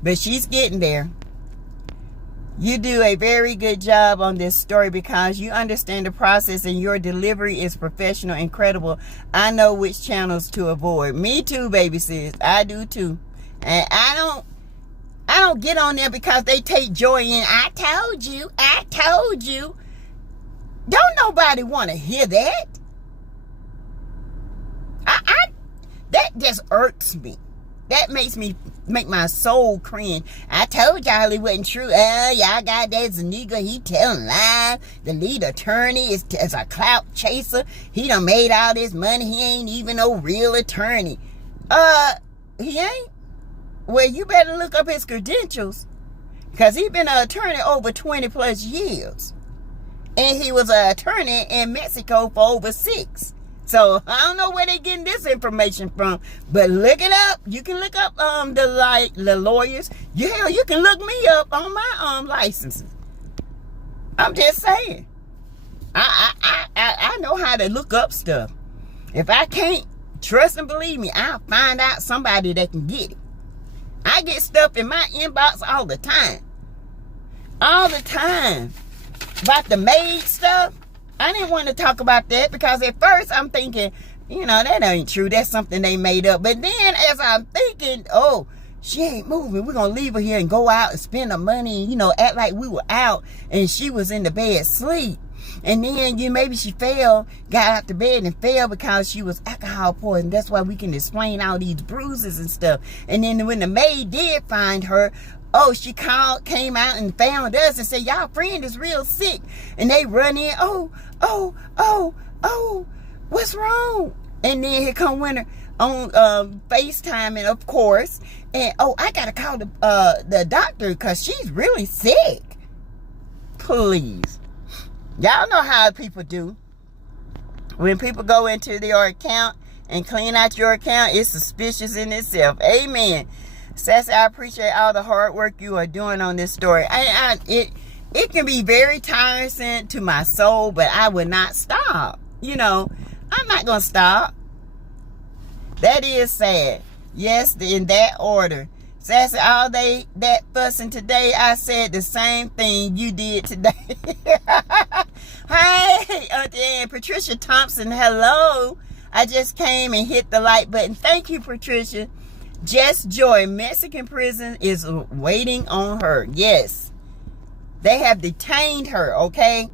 But she's getting there. You do a very good job on this story because you understand the process and your delivery is professional and credible. I know which channels to avoid. Me too, baby sis. I do too. And I don't get on there because they take joy in, I told you. Don't nobody want to hear that. That just irks me. That make my soul cringe. I told y'all it wasn't true. Y'all got that Zuniga. He telling lies. The lead attorney is a clout chaser. He done made all this money. He ain't even no real attorney. He ain't? Well, you better look up his credentials. Because he been an attorney over 20 plus years. And he was an attorney in Mexico for over 6. So I don't know where they getting this information from, but look it up. You can look up the lawyers. Hell, you can look me up on my licenses. I'm just saying. I know how to look up stuff. If I can't, trust and believe me, I'll find out somebody that can get it. I get stuff in my inbox all the time. All the time. About the maid stuff. I didn't want to talk about that because at first I'm thinking, that ain't true. That's something they made up. But then as I'm thinking, oh, she ain't moving. We're going to leave her here and go out and spend the money and, act like we were out and she was in the bed asleep. And then maybe she got out the bed and fell because she was alcohol poisoned. That's why we can explain all these bruises and stuff. And then when the maid did find her, she came out and found us and said, y'all friend is real sick. And they run in, what's wrong? And then here come Winter on FaceTime, and of course, and I gotta call the doctor because she's really sick. Please. Y'all know how people do. When people go into your account and clean out your account, it's suspicious in itself. Amen. Sassy, I appreciate all the hard work you are doing on this story. It can be very tiresome to my soul, but I would not stop. I'm not going to stop. That is sad. Yes, in that order. Sassy, all day that fussing today, I said the same thing you did today. Hey, Auntie Ann, Patricia Thompson, hello. I just came and hit the like button. Thank you, Patricia. Just Joy, Mexican prison is waiting on her. Yes. They have detained her, okay?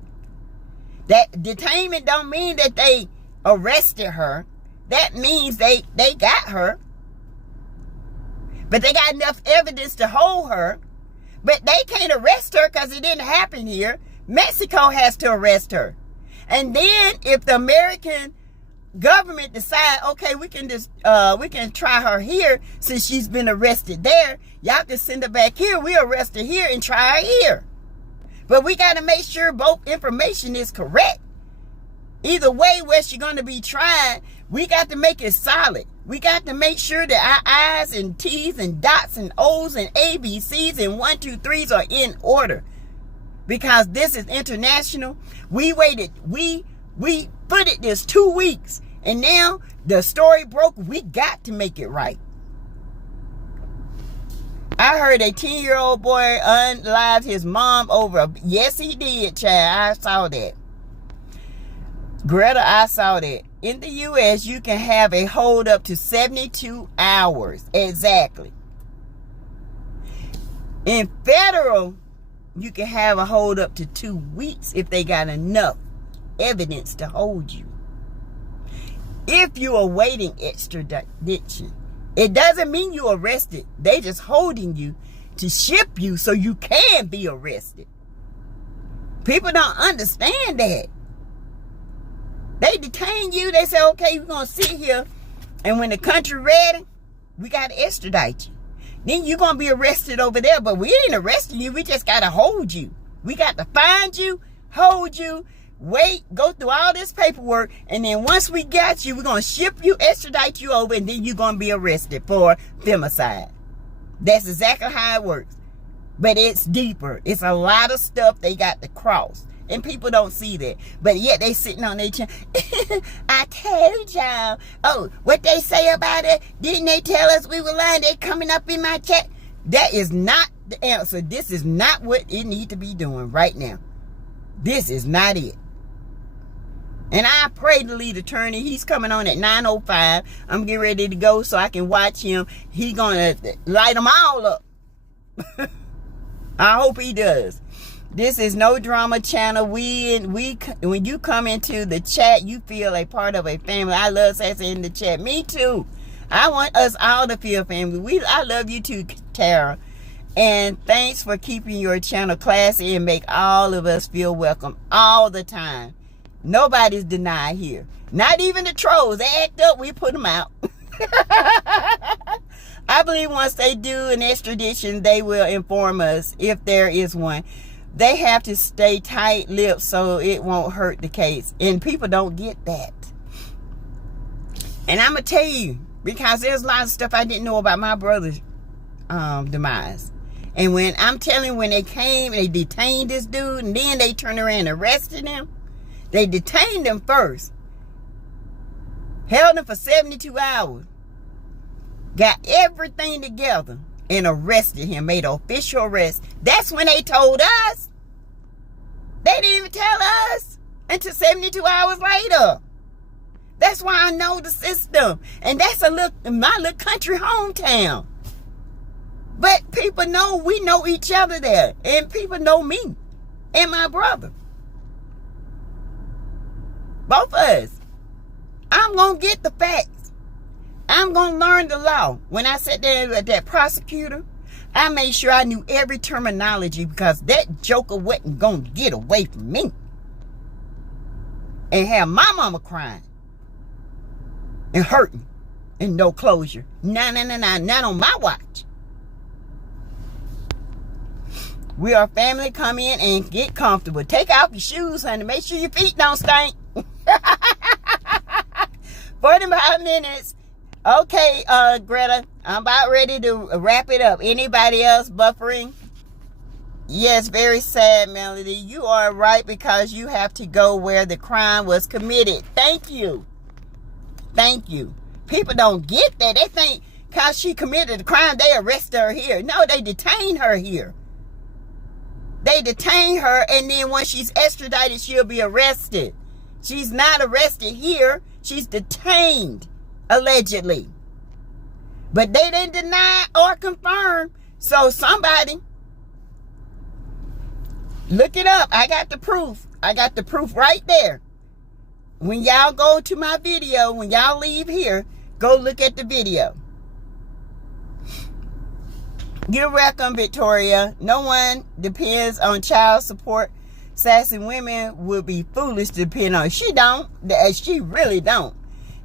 That detainment don't mean that they arrested her. That means they got her. But they got enough evidence to hold her. But they can't arrest her because it didn't happen here. Mexico has to arrest her. And then if the American government decide, okay, we can try her here since she's been arrested there. Y'all can send her back here. We arrest her here and try her here. But we got to make sure both information is correct. Either way, where she's going to be tried, we got to make it solid. We got to make sure that our I's and T's and dots and O's and ABCs and 1, 2, 3s are in order. Because this is international. We waited, we put it this 2 weeks. And now the story broke. We got to make it right. I heard a 10-year-old boy unalived his mom over. Yes, he did, child. I saw that. Greta, I saw that. In the U.S., you can have a hold up to 72 hours. Exactly. In federal, you can have a hold up to 2 weeks if they got enough evidence to hold you. If you are awaiting extradition, it doesn't mean you're arrested. They just holding you to ship you so you can be arrested. People don't understand that. They detain you. They say, okay, we're going to sit here. And when the country ready, we got to extradite you. Then you're going to be arrested over there. But we ain't arresting you. We just got to hold you. We got to find you, hold you, wait, go through all this paperwork. And then once we got you, we're going to ship you, extradite you over. And then you're going to be arrested for femicide. That's exactly how it works. But it's deeper. It's a lot of stuff they got to cross. And people don't see that. But yet they sitting on their chin. I told y'all. Oh, what they say about it? Didn't they tell us we were lying? They coming up in my chat. That is not the answer. This is not what it need to be doing right now. This is not it. And I pray the lead attorney. He's coming on at 9:05. I'm getting ready to go so I can watch him. He gonna light them all up. I hope he does. This is no drama channel. When you come into the chat, you feel a part of a family. I love Sassy in the chat. Me too. I want us all to feel family. I love you too, Tara. And thanks for keeping your channel classy and make all of us feel welcome all the time. Nobody's denied here. Not even the trolls. They act up, we put them out. I believe once they do an extradition, they will inform us if there is one. They have to stay tight-lipped so it won't hurt the case. And people don't get that. And I'm going to tell you, because there's a lot of stuff I didn't know about my brother's demise. And when they came, they detained this dude, and then they turned around and arrested him. They detained him first. Held him for 72 hours. Got everything together. And arrested him, made an official arrest. That's when they told us. They didn't even tell us until 72 hours later. That's why I know the system. And that's my little country hometown. But people know, we know each other there. And people know me and my brother. Both of us. I'm going to get the facts. I'm going to learn the law. When I sat there with that prosecutor, I made sure I knew every terminology because that joker wasn't going to get away from me. And have my mama crying. And hurting. And no closure. Nah, not on my watch. We are family. Come in and get comfortable. Take off your shoes, honey. Make sure your feet don't stink. 45 minutes. Okay, Greta, I'm about ready to wrap it up. Anybody else buffering? Yes, very sad, Melody. You are right because you have to go where the crime was committed. Thank you. Thank you. People don't get that. They think because she committed the crime, they arrest her here. No, they detain her here. They detain her, and then when she's extradited, she'll be arrested. She's not arrested here. She's detained. Allegedly. But they didn't deny or confirm. So somebody look it up. I got the proof. I got the proof right there. When y'all go to my video, when y'all leave here, go look at the video. You're welcome, Victoria. No one depends on child support. Sassy women would be foolish to depend on. She don't. She really don't.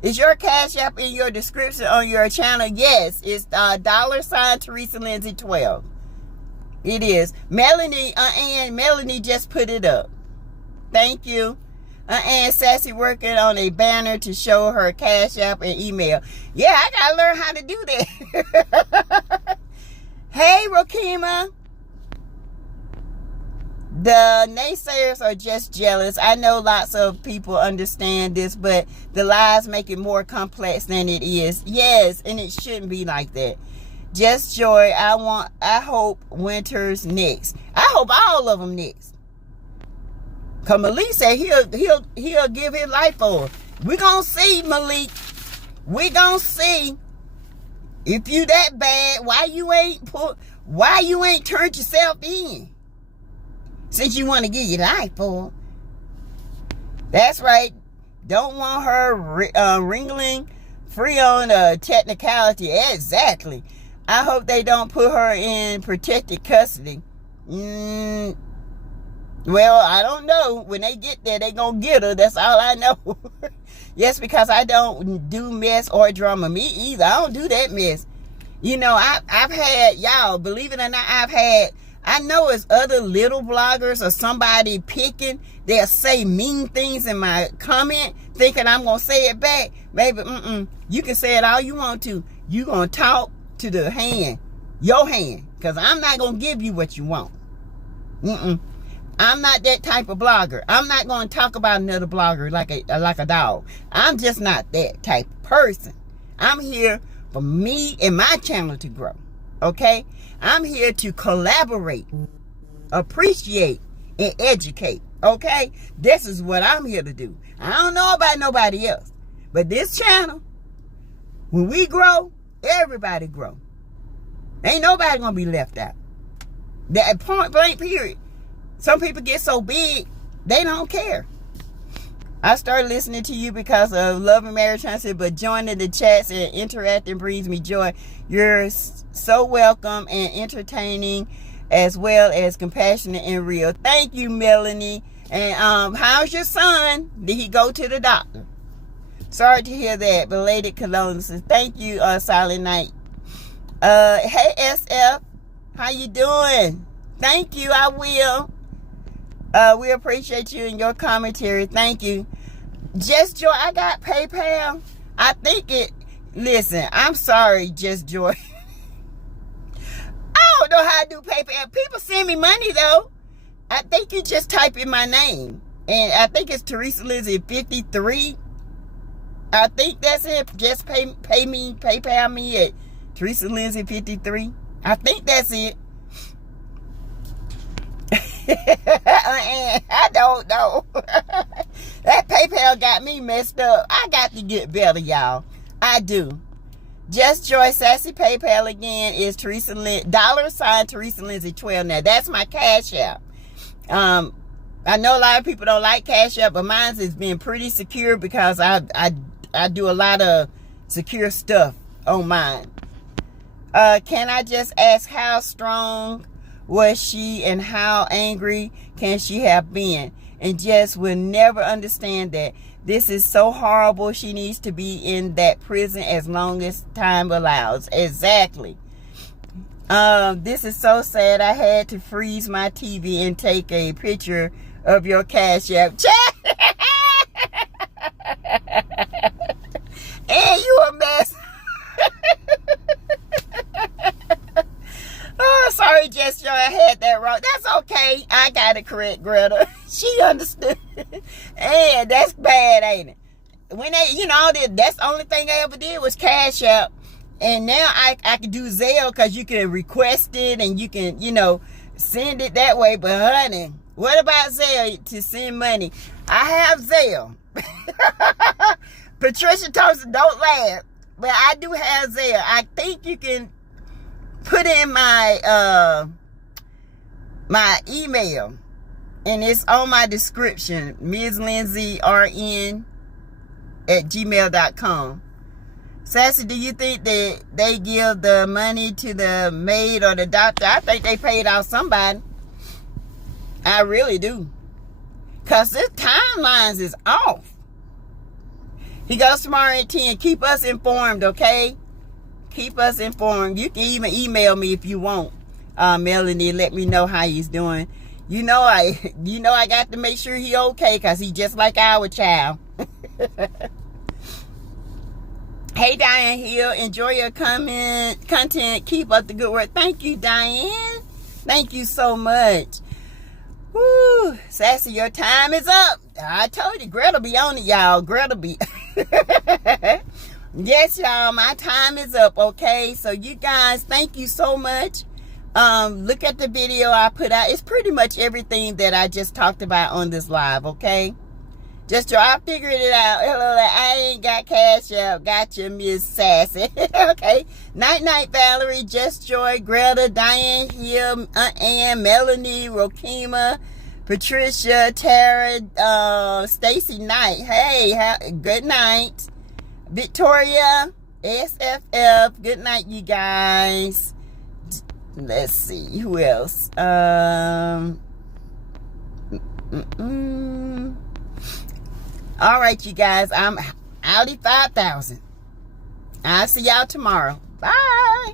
Is your Cash App in your description on your channel? Yes. It's $ Teresa Lindsay 12. It is. Melanie, and Melanie just put it up. Thank you. And Sassy working on a banner to show her Cash App and email. Yeah, I gotta learn how to do that. Hey, Rokima. The naysayers are just jealous. I know lots of people understand this, but the lies make it more complex than it is. Yes, and it shouldn't be like that. Just Joy, I hope Winter's next. I hope all of them next. Cause Malik said he'll give his life for her. We gonna see, Malik. We gonna see. If you that bad, why you ain't turned yourself in? Since you want to give your life for her. That's right. Don't want her wriggling free on technicality. Exactly. I hope they don't put her in protected custody. Well, I don't know. When they get there, they gonna get her. That's all I know. Yes, because I don't do mess or drama. Me either. I don't do that mess. You know, I've had, y'all, believe it or not, I know it's other little bloggers or somebody picking. They'll say mean things in my comment, thinking I'm going to say it back. Baby, you can say it all you want to. You going to talk to the hand, your hand, because I'm not going to give you what you want. I'm not that type of blogger. I'm not going to talk about another blogger like a dog. I'm just not that type of person. I'm here for me and my channel to grow. Okay? I'm here to collaborate, appreciate, and educate. Okay? This is what I'm here to do. I don't know about nobody else. But this channel, when we grow, everybody grow. Ain't nobody going to be left out. That point blank period. Some people get so big, they don't care. I started listening to you because of Love and Marriage Transit, but joining the chats and interacting brings me joy. You're so welcome and entertaining as well as compassionate and real. Thank you, Melanie. And how's your son? Did he go to the doctor? Sorry to hear that. Belated condolences. Thank you, Silent Night. Hey, SF. How you doing? Thank you. I will. We appreciate you and your commentary. Thank you. Just Joy, I got PayPal. I think listen, I'm sorry, Just Joy. I don't know how to do PayPal. People send me money, though. I think you just type in my name. And I think it's Teresa Lindsay 53. I think that's it. Just PayPal me at Teresa Lindsay 53. I think that's it. I don't know. That PayPal got me messed up. I got to get better, y'all. I do. Just Joy Sassy PayPal again is Teresa Teresa Lindsay 12. Now that's my Cash App. I know a lot of people don't like Cash App, but mine has been pretty secure because I do a lot of secure stuff on mine. Can I just ask how strong was she and how angry can she have been? And Jess will never understand that. This is so horrible. She needs to be in that prison as long as time allows. Exactly. This is so sad. I had to freeze my TV and take a picture of your Cash App. And you a mess. Oh, sorry, Jess, I had that wrong. That's okay. I got it correct, Greta. She understood. And that's bad, ain't it? When that's the only thing I ever did was Cash App. And now I can do Zelle because you can request it and you can, send it that way. But honey, what about Zelle to send money? I have Zelle. Patricia Thompson, don't laugh. But I do have Zelle. I think you can put in my my email, and it's on my description, MsLindsayRN@gmail.com. Sassy, do you think that they give the money to the maid or the doctor? I think they paid off somebody. I really do. Because this timelines is off. He goes tomorrow at 10. Keep us informed, okay? Keep us informed. You can even email me if you want, Melanie. Let me know how he's doing. You know I got to make sure he okay, because he just like our child. Hey, Diane Hill. Enjoy your content. Keep up the good work. Thank you, Diane. Thank you so much. Woo. Sassy, your time is up. I told you, Greta be on it, y'all. Greta be. Yes, y'all. My time is up, okay? So, you guys, thank you so much. Look at the video I put out. It's pretty much everything that I just talked about on this live, okay? Just I figured it out. Hello, I ain't got cash out. Gotcha, Miss Sassy. Okay. Night, Valerie, Just Joy, Greta, Diane Hill, Ann, Melanie, Rokima, Patricia, Tara, Stacy Knight. Hey, good night. Victoria, SFF. Good night, you guys. Let's see. Who else? All right, you guys. I'm Audi 5000. I'll see y'all tomorrow. Bye.